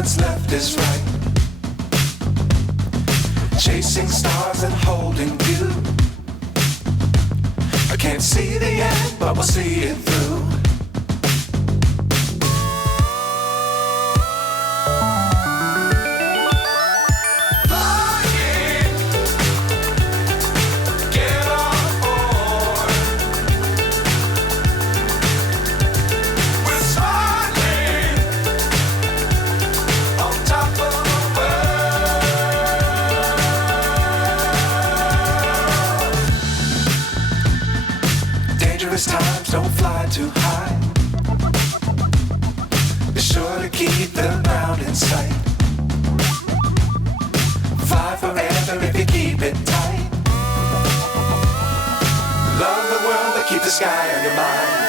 what's left is right. Chasing stars and holding you. I can't see the end, but we'll see it through. Times don't fly too high. Be sure to keep the ground in sight. Fly forever if you keep it tight. Love the world, but keep the sky on your mind.